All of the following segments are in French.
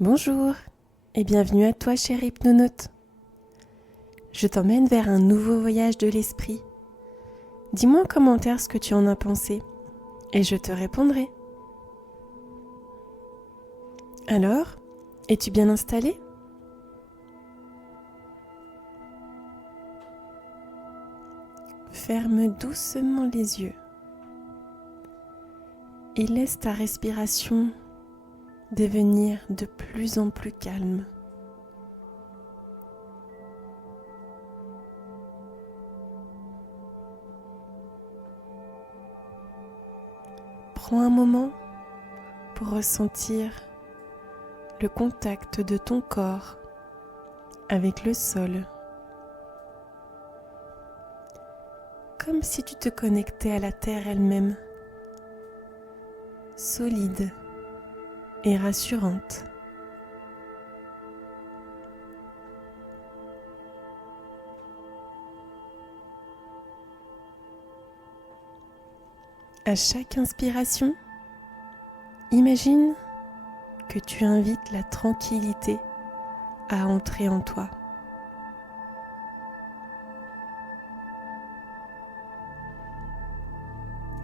Bonjour et bienvenue à toi cher hypnonaute. Je t'emmène vers un nouveau voyage de l'esprit. Dis-moi en commentaire ce que tu en as pensé et je te répondrai. Alors, es-tu bien installé ? Ferme doucement les yeux et laisse ta respiration devenir de plus en plus calme. Prends un moment pour ressentir le contact de ton corps avec le sol, comme si tu te connectais à la terre elle-même, solide et rassurante. À chaque inspiration, imagine que tu invites la tranquillité à entrer en toi.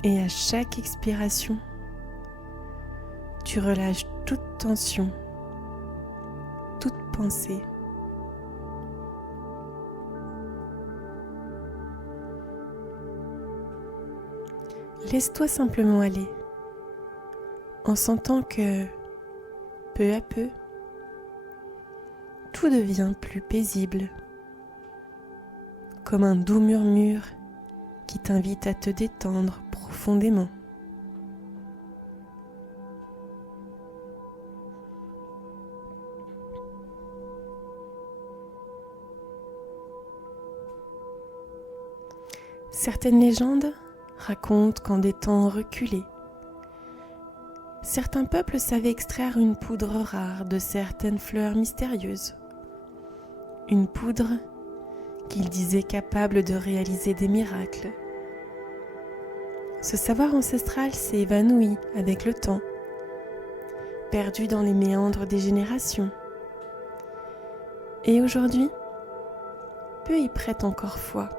Et à chaque expiration, tu relâches toute tension, toute pensée. Laisse-toi simplement aller, en sentant que, peu à peu, tout devient plus paisible, comme un doux murmure qui t'invite à te détendre profondément. Certaines légendes racontent qu'en des temps reculés, certains peuples savaient extraire une poudre rare de certaines fleurs mystérieuses. Une poudre qu'ils disaient capable de réaliser des miracles. Ce savoir ancestral s'est évanoui avec le temps, perdu dans les méandres des générations. Et aujourd'hui, peu y prêtent encore foi,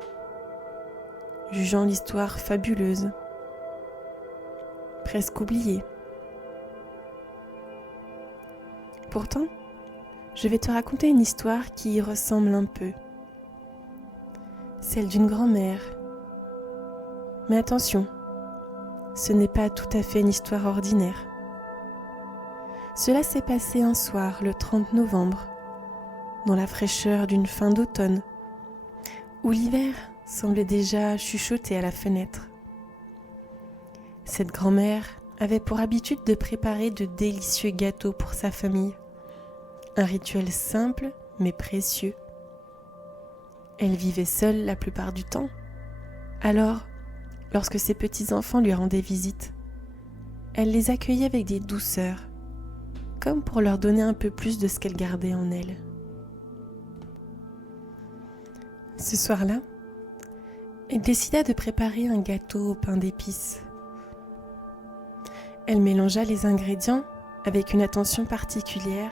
jugeant l'histoire fabuleuse, presque oubliée. Pourtant, je vais te raconter une histoire qui y ressemble un peu. Celle d'une grand-mère. Mais attention, ce n'est pas tout à fait une histoire ordinaire. Cela s'est passé un soir, le 30 novembre, dans la fraîcheur d'une fin d'automne, où l'hiver semblait déjà chuchoter à la fenêtre. Cette grand-mère avait pour habitude de préparer de délicieux gâteaux pour sa famille. Un rituel simple mais précieux. Elle vivait seule la plupart du temps. Alors, lorsque ses petits-enfants lui rendaient visite, elle les accueillait avec des douceurs, comme pour leur donner un peu plus de ce qu'elle gardait en elle. Ce soir-là, elle décida de préparer un gâteau au pain d'épices. Elle mélangea les ingrédients avec une attention particulière,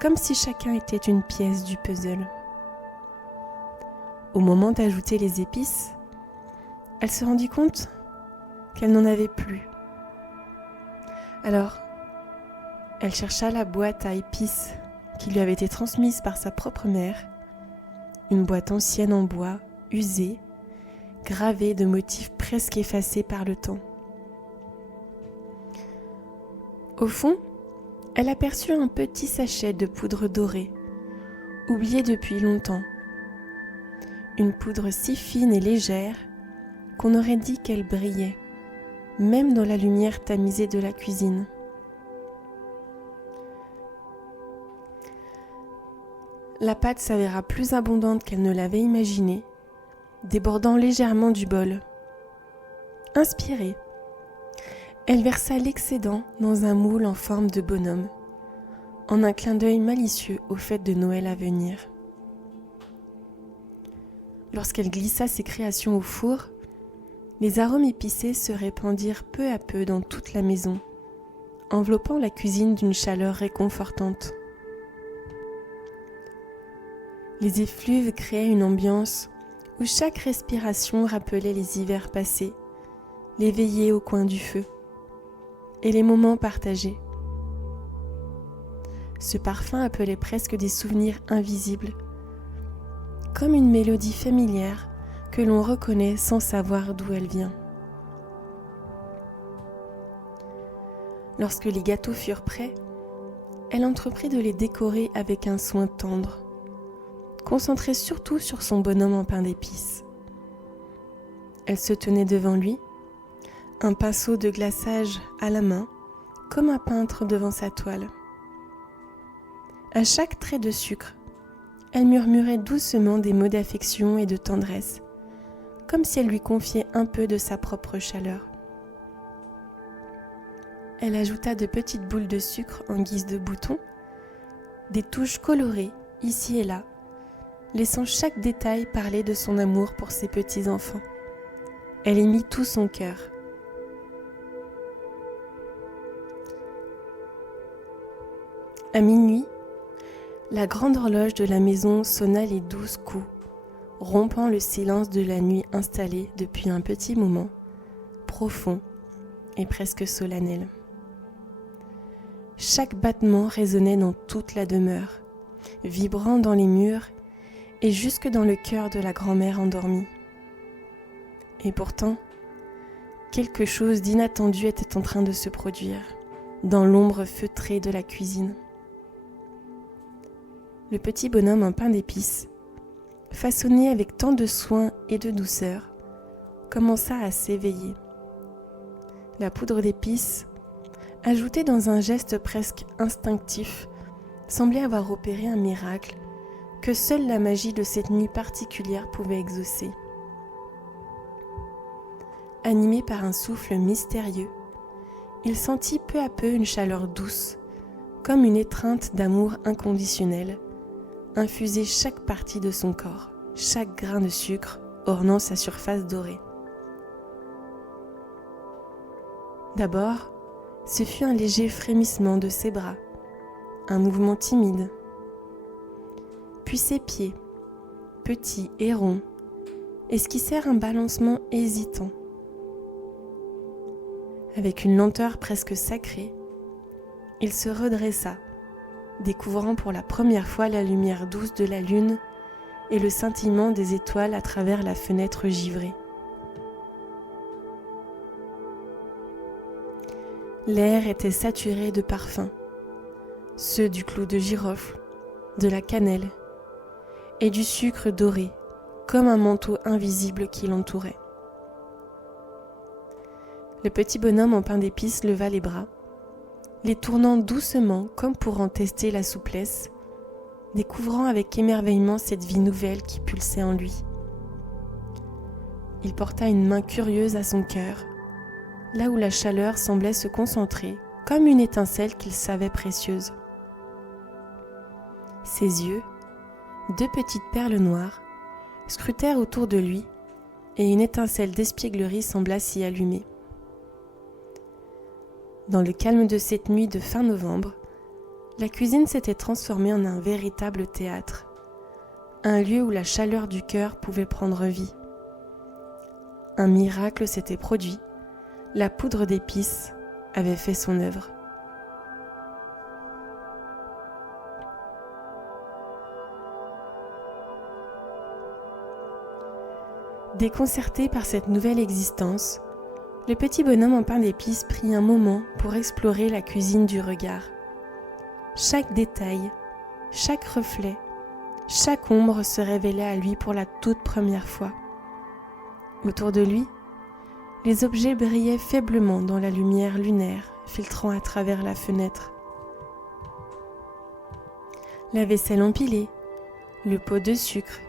comme si chacun était une pièce du puzzle. Au moment d'ajouter les épices, elle se rendit compte qu'elle n'en avait plus. Alors, elle chercha la boîte à épices qui lui avait été transmise par sa propre mère, une boîte ancienne en bois, usée, gravée de motifs presque effacés par le temps. Au fond, elle aperçut un petit sachet de poudre dorée, oublié depuis longtemps. Une poudre si fine et légère qu'on aurait dit qu'elle brillait, même dans la lumière tamisée de la cuisine. La pâte s'avéra plus abondante qu'elle ne l'avait imaginé, débordant légèrement du bol. Inspirée, elle versa l'excédent dans un moule en forme de bonhomme, en un clin d'œil malicieux aux fêtes de Noël à venir. Lorsqu'elle glissa ses créations au four, les arômes épicés se répandirent peu à peu dans toute la maison, enveloppant la cuisine d'une chaleur réconfortante. Les effluves créaient une ambiance où chaque respiration rappelait les hivers passés, les veillées au coin du feu et les moments partagés. Ce parfum appelait presque des souvenirs invisibles, comme une mélodie familière que l'on reconnaît sans savoir d'où elle vient. Lorsque les gâteaux furent prêts, elle entreprit de les décorer avec un soin tendre, concentrée surtout sur son bonhomme en pain d'épices. Elle se tenait devant lui, un pinceau de glaçage à la main, comme un peintre devant sa toile. À chaque trait de sucre, elle murmurait doucement des mots d'affection et de tendresse, comme si elle lui confiait un peu de sa propre chaleur. Elle ajouta de petites boules de sucre en guise de boutons, des touches colorées ici et là, laissant chaque détail parler de son amour pour ses petits-enfants. Elle y mit tout son cœur. À minuit, la grande horloge de la maison sonna les 12 coups, rompant le silence de la nuit installée depuis un petit moment, profond et presque solennel. Chaque battement résonnait dans toute la demeure, vibrant dans les murs et jusque dans le cœur de la grand-mère endormie. Et pourtant, quelque chose d'inattendu était en train de se produire, dans l'ombre feutrée de la cuisine. Le petit bonhomme en pain d'épices, façonné avec tant de soin et de douceur, commença à s'éveiller. La poudre d'épices, ajoutée dans un geste presque instinctif, semblait avoir opéré un miracle que seule la magie de cette nuit particulière pouvait exaucer. Animé par un souffle mystérieux, il sentit peu à peu une chaleur douce, comme une étreinte d'amour inconditionnel, infuser chaque partie de son corps, chaque grain de sucre ornant sa surface dorée. D'abord, ce fut un léger frémissement de ses bras, un mouvement timide. Puis ses pieds, petits et ronds, esquissèrent un balancement hésitant. Avec une lenteur presque sacrée, il se redressa, découvrant pour la première fois la lumière douce de la lune et le scintillement des étoiles à travers la fenêtre givrée. L'air était saturé de parfums, ceux du clou de girofle, de la cannelle et du sucre doré, comme un manteau invisible qui l'entourait. Le petit bonhomme en pain d'épices leva les bras, les tournant doucement comme pour en tester la souplesse, découvrant avec émerveillement cette vie nouvelle qui pulsait en lui. Il porta une main curieuse à son cœur, là où la chaleur semblait se concentrer, comme une étincelle qu'il savait précieuse. Ses yeux, 2 petites perles noires, scrutèrent autour de lui, et une étincelle d'espièglerie sembla s'y allumer. Dans le calme de cette nuit de fin novembre, la cuisine s'était transformée en un véritable théâtre, un lieu où la chaleur du cœur pouvait prendre vie. Un miracle s'était produit, la poudre d'épices avait fait son œuvre. Déconcerté par cette nouvelle existence, le petit bonhomme en pain d'épices prit un moment pour explorer la cuisine du regard. Chaque détail, chaque reflet, chaque ombre se révélait à lui pour la toute première fois. Autour de lui, les objets brillaient faiblement dans la lumière lunaire filtrant à travers la fenêtre. La vaisselle empilée, le pot de sucre,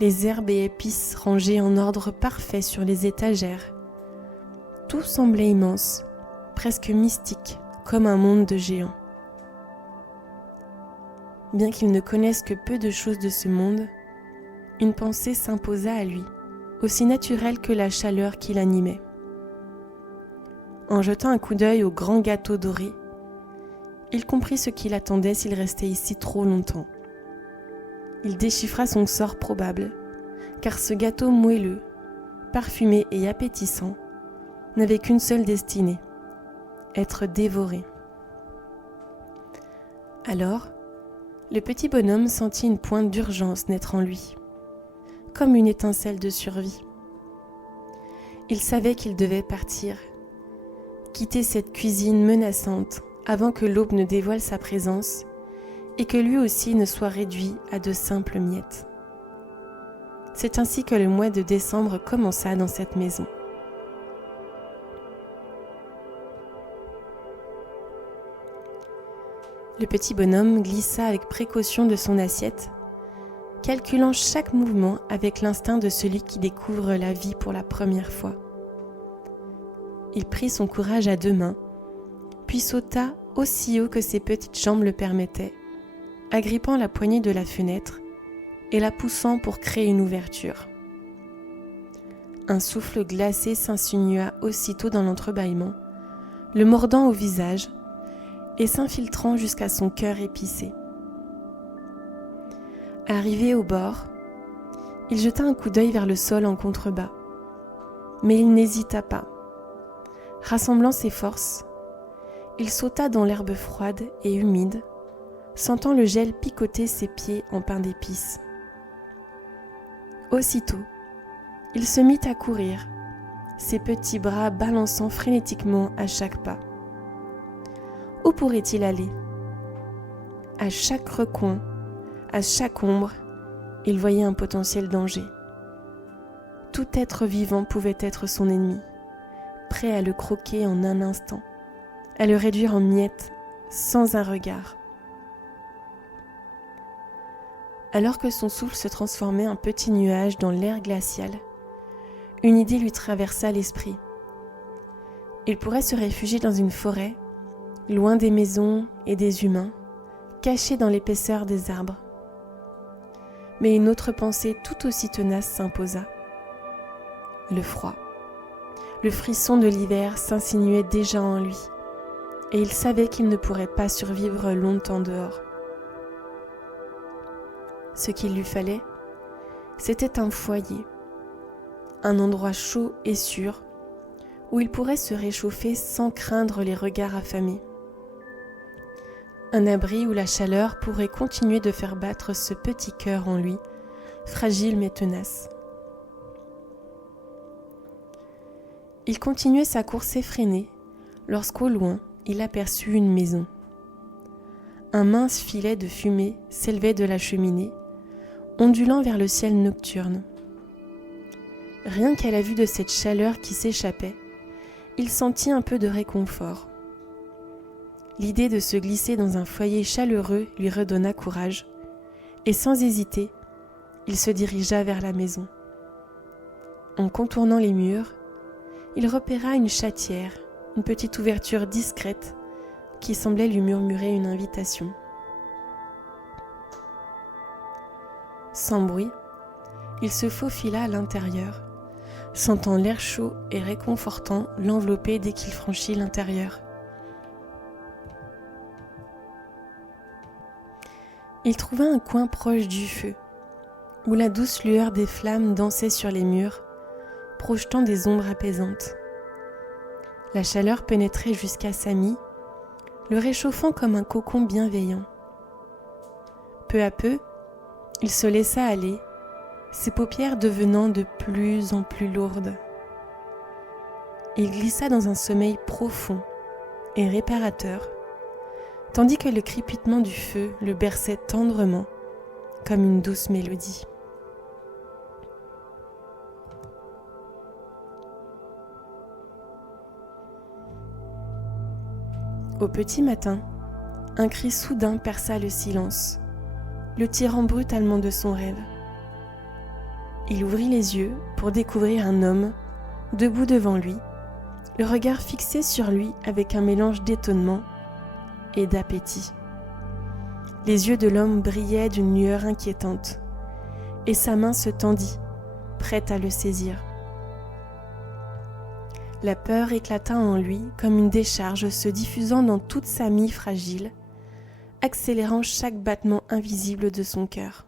les herbes et épices rangées en ordre parfait sur les étagères. Tout semblait immense, presque mystique, comme un monde de géants. Bien qu'il ne connaisse que peu de choses de ce monde, une pensée s'imposa à lui, aussi naturelle que la chaleur qui l'animait. en jetant un coup d'œil au grand gâteau doré, il comprit ce qui l'attendait s'il restait ici trop longtemps. Il déchiffra son sort probable, car ce gâteau moelleux, parfumé et appétissant, n'avait qu'une seule destinée, être dévoré. Alors, le petit bonhomme sentit une pointe d'urgence naître en lui, comme une étincelle de survie. Il savait qu'il devait partir, quitter cette cuisine menaçante avant que l'aube ne dévoile sa présence et que lui aussi ne soit réduit à de simples miettes. C'est ainsi que le mois de décembre commença dans cette maison. Le petit bonhomme glissa avec précaution de son assiette, calculant chaque mouvement avec l'instinct de celui qui découvre la vie pour la première fois. Il prit son courage à deux mains, puis sauta aussi haut que ses petites jambes le permettaient, agrippant la poignée de la fenêtre et la poussant pour créer une ouverture. Un souffle glacé s'insinua aussitôt dans l'entrebâillement, le mordant au visage et s'infiltrant jusqu'à son cœur épicé. Arrivé au bord, il jeta un coup d'œil vers le sol en contrebas, mais il n'hésita pas. Rassemblant ses forces, il sauta dans l'herbe froide et humide, sentant le gel picoter ses pieds en pain d'épices. Aussitôt, il se mit à courir, ses petits bras balançant frénétiquement à chaque pas. Où pourrait-il aller ? À chaque recoin, à chaque ombre, il voyait un potentiel danger. Tout être vivant pouvait être son ennemi, prêt à le croquer en un instant, à le réduire en miettes sans un regard. Alors que son souffle se transformait en petit nuage dans l'air glacial, une idée lui traversa l'esprit. Il pourrait se réfugier dans une forêt, loin des maisons et des humains, caché dans l'épaisseur des arbres. Mais une autre pensée tout aussi tenace s'imposa. Le froid. Le frisson de l'hiver s'insinuait déjà en lui, et il savait qu'il ne pourrait pas survivre longtemps dehors. Ce qu'il lui fallait, c'était un foyer, un endroit chaud et sûr, où il pourrait se réchauffer sans craindre les regards affamés. Un abri où la chaleur pourrait continuer de faire battre ce petit cœur en lui, fragile mais tenace. Il continuait sa course effrénée lorsqu'au loin, il aperçut une maison. Un mince filet de fumée s'élevait de la cheminée, ondulant vers le ciel nocturne. Rien qu'à la vue de cette chaleur qui s'échappait, il sentit un peu de réconfort. L'idée de se glisser dans un foyer chaleureux lui redonna courage, et sans hésiter, il se dirigea vers la maison. En contournant les murs, il repéra une chatière, une petite ouverture discrète qui semblait lui murmurer une invitation. Sans bruit, il se faufila à l'intérieur, sentant l'air chaud et réconfortant l'envelopper dès qu'il franchit l'intérieur. Il trouva un coin proche du feu, où la douce lueur des flammes dansait sur les murs, projetant des ombres apaisantes. La chaleur pénétrait jusqu'à sa mie, le réchauffant comme un cocon bienveillant. Peu à peu, il se laissa aller, ses paupières devenant de plus en plus lourdes. Il glissa dans un sommeil profond et réparateur, tandis que le crépitement du feu le berçait tendrement, comme une douce mélodie. Au petit matin, un cri soudain perça le silence, le tirant brutalement de son rêve. Il ouvrit les yeux pour découvrir un homme, debout devant lui, le regard fixé sur lui avec un mélange d'étonnement et d'appétit. Les yeux de l'homme brillaient d'une lueur inquiétante, et sa main se tendit, prête à le saisir. La peur éclata en lui comme une décharge se diffusant dans toute sa mie fragile, accélérant chaque battement invisible de son cœur.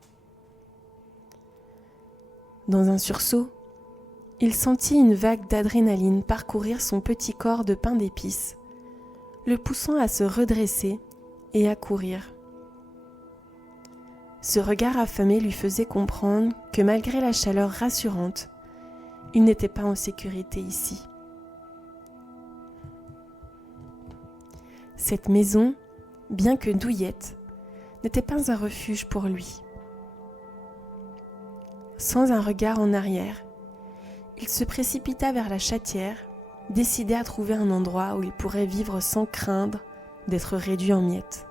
Dans un sursaut, il sentit une vague d'adrénaline parcourir son petit corps de pain d'épices, le poussant à se redresser et à courir. Ce regard affamé lui faisait comprendre que malgré la chaleur rassurante, il n'était pas en sécurité ici. Cette maison, bien que douillette, n'était pas un refuge pour lui. Sans un regard en arrière, il se précipita vers la chatière, décidé à trouver un endroit où il pourrait vivre sans craindre d'être réduit en miettes.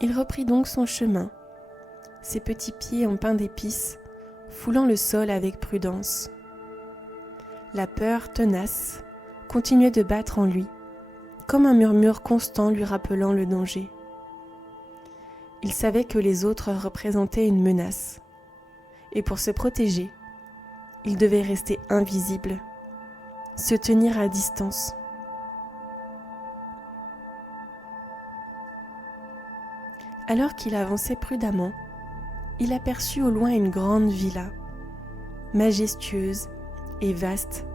Il reprit donc son chemin, ses petits pieds en pain d'épices, foulant le sol avec prudence. La peur tenace continuait de battre en lui, comme un murmure constant lui rappelant le danger. Il savait que les autres représentaient une menace, et pour se protéger, il devait rester invisible, se tenir à distance. Alors qu'il avançait prudemment, il aperçut au loin une grande villa, majestueuse et vaste.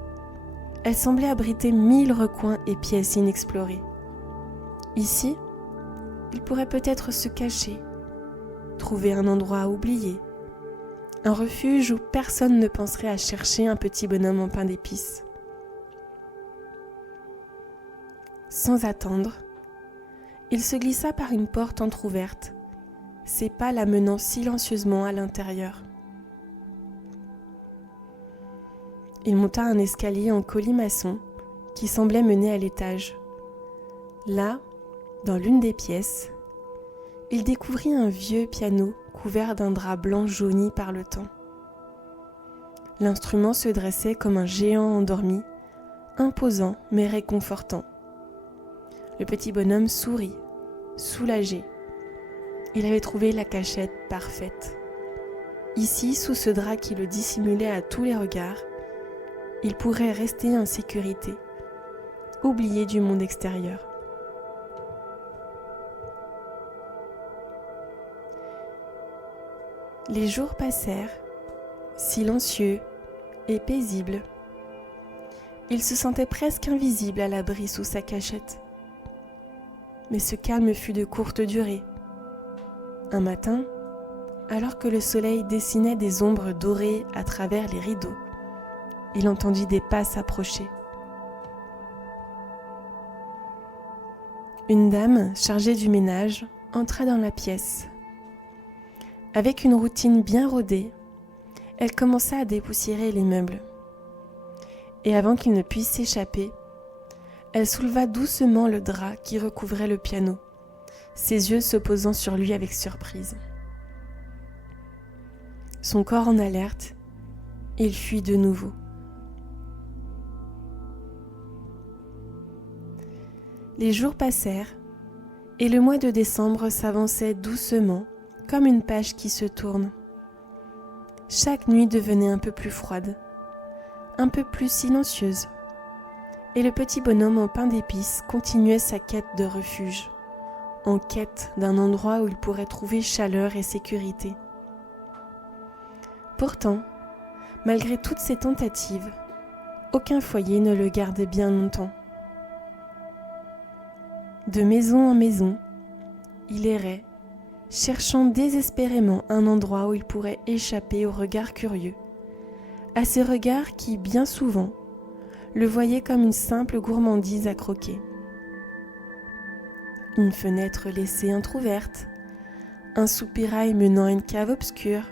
Elle semblait abriter 1000 recoins et pièces inexplorées. Ici, il pourrait peut-être se cacher, trouver un endroit oublié, un refuge où personne ne penserait à chercher un petit bonhomme en pain d'épices. Sans attendre, il se glissa par une porte entr'ouverte, ses pas l'amenant silencieusement à l'intérieur. Il monta un escalier en colimaçon qui semblait mener à l'étage. Là, dans l'une des pièces, il découvrit un vieux piano couvert d'un drap blanc jauni par le temps. L'instrument se dressait comme un géant endormi, imposant mais réconfortant. Le petit bonhomme sourit, soulagé. Il avait trouvé la cachette parfaite. Ici, sous ce drap qui le dissimulait à tous les regards, il pourrait rester en sécurité, oublié du monde extérieur. Les jours passèrent, silencieux et paisibles. Il se sentait presque invisible à l'abri sous sa cachette. Mais ce calme fut de courte durée. Un matin, alors que le soleil dessinait des ombres dorées à travers les rideaux, il entendit des pas s'approcher. Une dame chargée du ménage entra dans la pièce. Avec une routine bien rodée, elle commença à dépoussiérer les meubles. Et avant qu'il ne puisse s'échapper, elle souleva doucement le drap qui recouvrait le piano, ses yeux se posant sur lui avec surprise. Son corps en alerte, il fuit de nouveau. Les jours passèrent et le mois de décembre s'avançait doucement comme une page qui se tourne. Chaque nuit devenait un peu plus froide, un peu plus silencieuse, et le petit bonhomme en pain d'épices continuait sa quête de refuge, en quête d'un endroit où il pourrait trouver chaleur et sécurité. Pourtant, malgré toutes ces tentatives, aucun foyer ne le gardait bien longtemps. De maison en maison, il errait, cherchant désespérément un endroit où il pourrait échapper aux regards curieux, à ces regards qui, bien souvent, le voyaient comme une simple gourmandise à croquer. Une fenêtre laissée entr'ouverte, un soupirail menant à une cave obscure,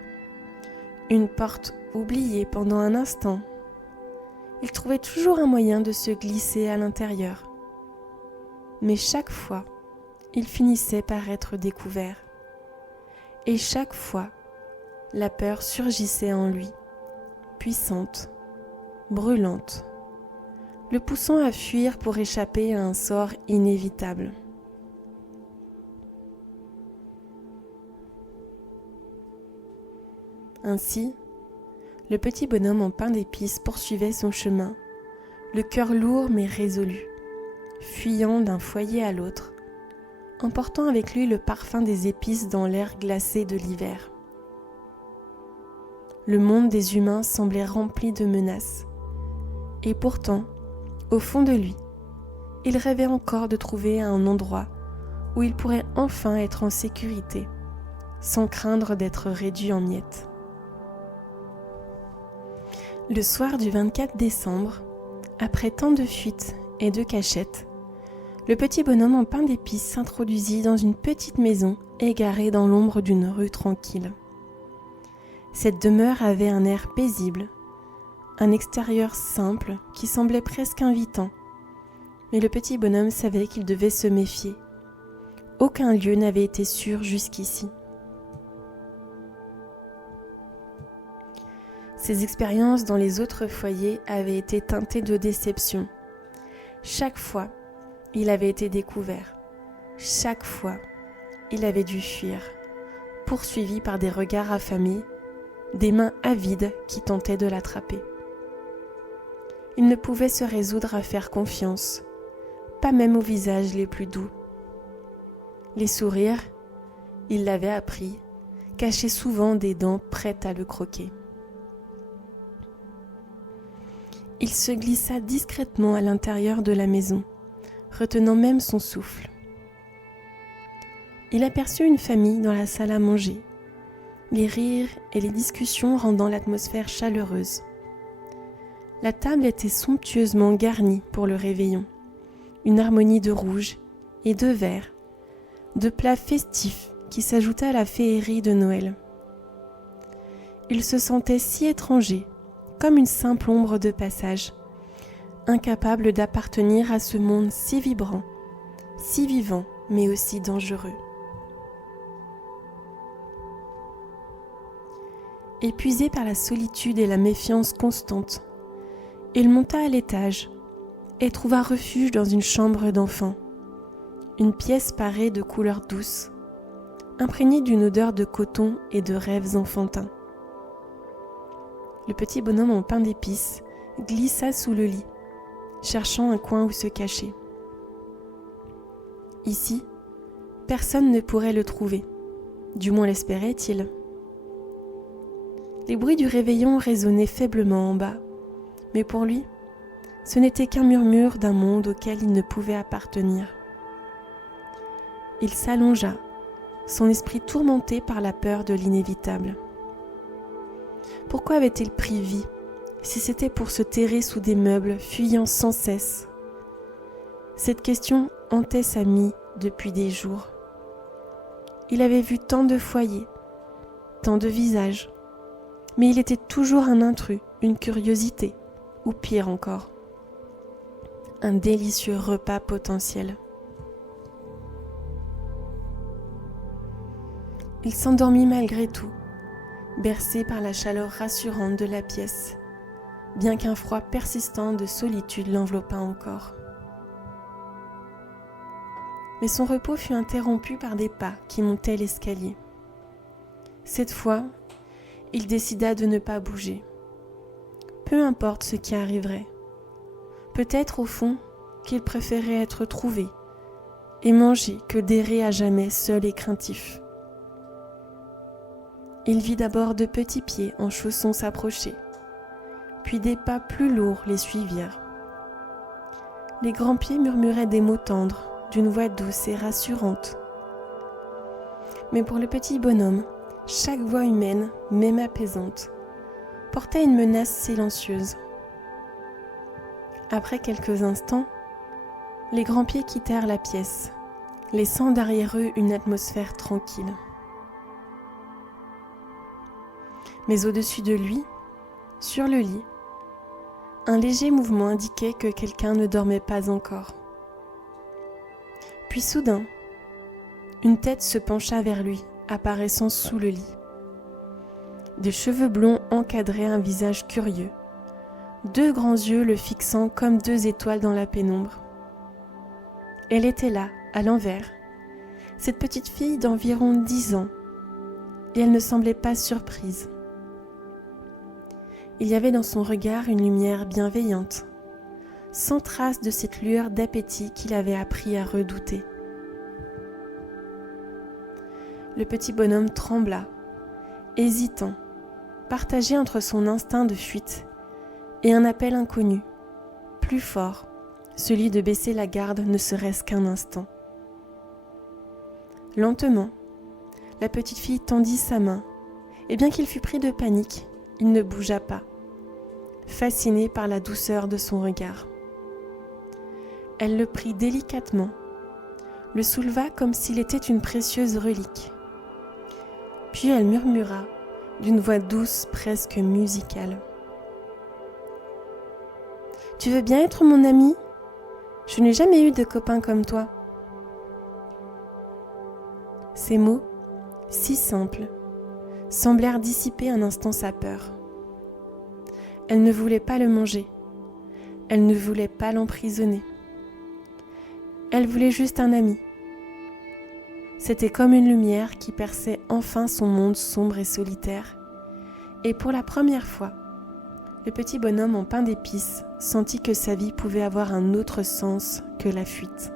une porte oubliée pendant un instant. Il trouvait toujours un moyen de se glisser à l'intérieur. Mais chaque fois, il finissait par être découvert. Et chaque fois, la peur surgissait en lui, puissante, brûlante, le poussant à fuir pour échapper à un sort inévitable. Ainsi, Le petit bonhomme en pain d'épices poursuivait son chemin, le cœur lourd mais résolu, fuyant d'un foyer à l'autre, emportant avec lui le parfum des épices dans l'air glacé de l'hiver. Le monde des humains semblait rempli de menaces, et pourtant, au fond de lui, il rêvait encore de trouver un endroit où il pourrait enfin être en sécurité, sans craindre d'être réduit en miettes. Le soir du 24 décembre, après tant de fuites et de cachettes, le petit bonhomme en pain d'épices s'introduisit dans une petite maison égarée dans l'ombre d'une rue tranquille. Cette demeure avait un air paisible, un extérieur simple qui semblait presque invitant, mais le petit bonhomme savait qu'il devait se méfier. Aucun lieu n'avait été sûr jusqu'ici. Ses expériences dans les autres foyers avaient été teintées de déception. Chaque fois, il avait été découvert. Chaque fois, il avait dû fuir, poursuivi par des regards affamés, des mains avides qui tentaient de l'attraper. Il ne pouvait se résoudre à faire confiance, pas même aux visages les plus doux. Les sourires, il l'avait appris, cachaient souvent des dents prêtes à le croquer. Il se glissa discrètement à l'intérieur de la maison, retenant même son souffle. Il aperçut une famille dans la salle à manger, les rires et les discussions rendant l'atmosphère chaleureuse. La table était somptueusement garnie pour le réveillon, une harmonie de rouge et de vert, de plats festifs qui s'ajoutaient à la féerie de Noël. Il se sentait si étranger, comme une simple ombre de passage, incapable d'appartenir à ce monde si vibrant, si vivant, mais aussi dangereux. Épuisé par la solitude et la méfiance constante, il monta à l'étage et trouva refuge dans une chambre d'enfant, une pièce parée de couleurs douces, imprégnée d'une odeur de coton et de rêves enfantins. Le petit bonhomme en pain d'épices glissa sous le lit, cherchant un coin où se cacher. Ici, personne ne pourrait le trouver, du moins l'espérait-il. Les bruits du réveillon résonnaient faiblement en bas, mais pour lui, ce n'était qu'un murmure d'un monde auquel il ne pouvait appartenir. Il s'allongea, son esprit tourmenté par la peur de l'inévitable. Pourquoi avait-il pris vie, si c'était pour se terrer sous des meubles, fuyant sans cesse? Cette question hantait sa mie depuis des jours. Il avait vu tant de foyers, tant de visages, mais il était toujours un intrus, une curiosité, ou pire encore, un délicieux repas potentiel. Il s'endormit malgré tout, bercé par la chaleur rassurante de la pièce, bien qu'un froid persistant de solitude l'enveloppât encore. Mais son repos fut interrompu par des pas qui montaient l'escalier. Cette fois, il décida de ne pas bouger. Peu importe ce qui arriverait. Peut-être au fond qu'il préférait être trouvé et mangé que d'errer à jamais seul et craintif. Il vit d'abord de petits pieds en chaussons s'approcher, puis des pas plus lourds les suivirent. Les grands pieds murmuraient des mots tendres, d'une voix douce et rassurante. Mais pour le petit bonhomme, chaque voix humaine, même apaisante, portait une menace silencieuse. Après quelques instants, les grands pieds quittèrent la pièce, laissant derrière eux une atmosphère tranquille. Mais au-dessus de lui, sur le lit, un léger mouvement indiquait que quelqu'un ne dormait pas encore. Puis soudain, une tête se pencha vers lui, apparaissant sous le lit. Des cheveux blonds encadraient un visage curieux, deux grands yeux le fixant comme deux étoiles dans la pénombre. Elle était là, à l'envers, cette petite fille d'environ 10 ans, et elle ne semblait pas surprise. Il y avait dans son regard une lumière bienveillante, sans trace de cette lueur d'appétit qu'il avait appris à redouter. Le petit bonhomme trembla, hésitant, partagé entre son instinct de fuite et un appel inconnu, plus fort, celui de baisser la garde ne serait-ce qu'un instant. Lentement, la petite fille tendit sa main, et bien qu'il fût pris de panique, il ne bougea pas, fasciné par la douceur de son regard. Elle le prit délicatement, le souleva comme s'il était une précieuse relique. Puis elle murmura, d'une voix douce presque musicale. « Tu veux bien être mon ami ? Je n'ai jamais eu de copain comme toi. » Ces mots, si simples, semblèrent dissiper un instant sa peur. Elle ne voulait pas le manger. Elle ne voulait pas l'emprisonner. Elle voulait juste un ami. C'était comme une lumière qui perçait enfin son monde sombre et solitaire. Et pour la première fois, le petit bonhomme en pain d'épices sentit que sa vie pouvait avoir un autre sens que la fuite.